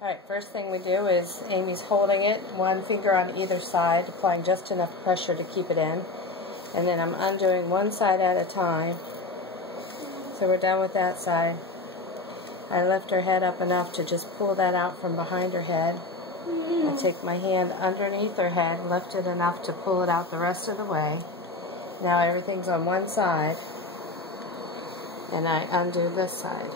Alright, first thing we do is Amy's holding it, one finger on either side, applying just enough pressure to keep it in. And then I'm undoing one side at a time. So we're done with that side. I lift her head up enough to just pull that out from behind her head. I take my hand underneath her head, lift it enough to pull it out the rest of the way. Now everything's on one side. And I undo this side.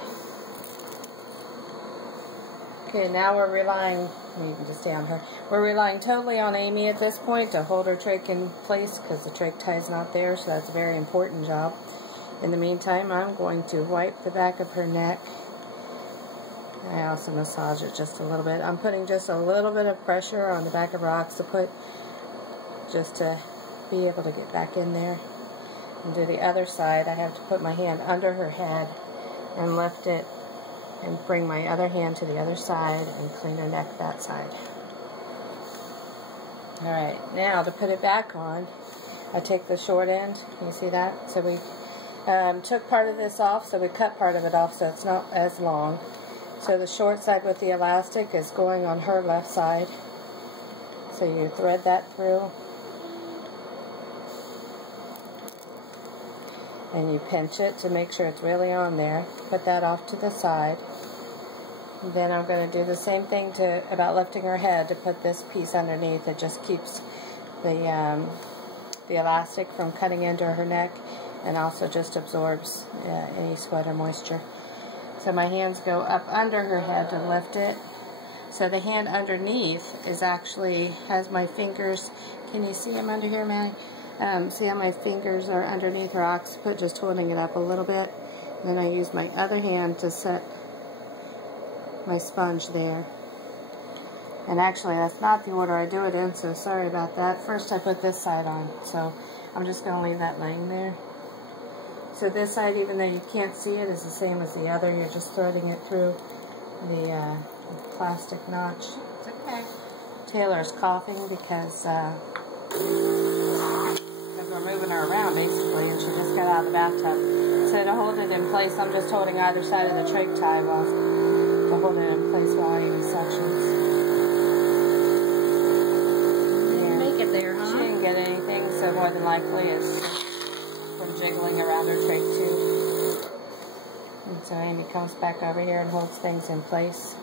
Okay, now we're relying, you can just stay on her. We're relying totally on Amy at this point to hold her trach in place because the trach tie is not there, so that's a very important job. In the meantime, I'm going to wipe the back of her neck. I also massage it just a little bit. I'm putting just a little bit of pressure on the back of her occiput just to be able to get back in there. And do the other side, I have to put my hand under her head and lift it and bring my other hand to the other side and clean her neck that side. Alright, now to put it back on, I take the short end. Can you see that? So we took part of this off, so we cut part of it off so it's not as long. So the short side with the elastic is going on her left side. So you thread that through. And you pinch it to make sure it's really on there. Put that off to the side. And then I'm going to do the same thing about lifting her head to put this piece underneath. It just keeps the elastic from cutting into her neck and also just absorbs any sweat or moisture. So my hands go up under her head to lift it. So the hand underneath is actually has my fingers. Can you see them under here, Maddie? See how my fingers are underneath her occiput, just holding it up a little bit. Then I use my other hand to set my sponge there. And actually, that's not the order I do it in, so sorry about that. First, I put this side on, so I'm just going to leave that laying there. So this side, even though you can't see it, is the same as the other. You're just threading it through the plastic notch. It's okay. Taylor's coughing because we're moving her around, basically, and she just got out of the bathtub. So to hold it in place, I'm just holding either side of the trach tie to hold it in place while Amy suctions. Didn't make it there, huh? She didn't get anything, so more than likely it's from jiggling around her trach tube. And so Amy comes back over here and holds things in place.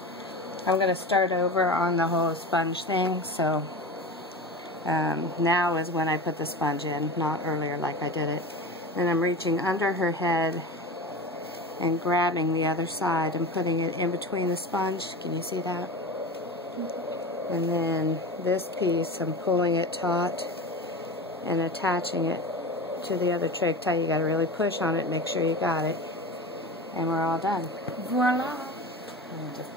I'm going to start over on the whole sponge thing, so now is when I put the sponge in, not earlier like I did it. And I'm reaching under her head and grabbing the other side and putting it in between the sponge. Can you see that? And then this piece, I'm pulling it taut and attaching it to the other trach tie. You got to really push on it, make sure you got it. And we're all done. Voila! And just